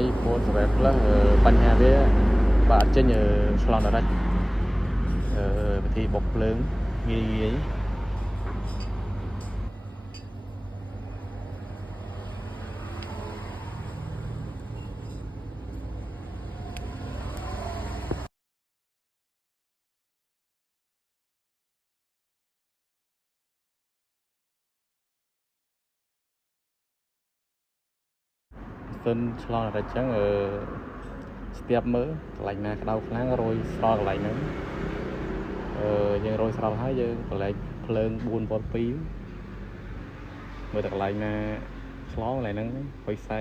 iPhone សម្រាប់ផ្លើបញ្ហាវាបាទចេញឆ្លងដាច់វិធីបុកភ្លើងងាយសិនឆ្លងដាច់ចឹងស្ទាបមើលកន្លែងណាក្តៅខ្លាំងរយស្រោកន្លែងហ្នឹងយើងរយស្រោកហើយយើងកន្លែងភ្លើង4.2មើលតែកន្លែងណាឆ្លងកន្លែងហ្នឹងហុយខ្សែ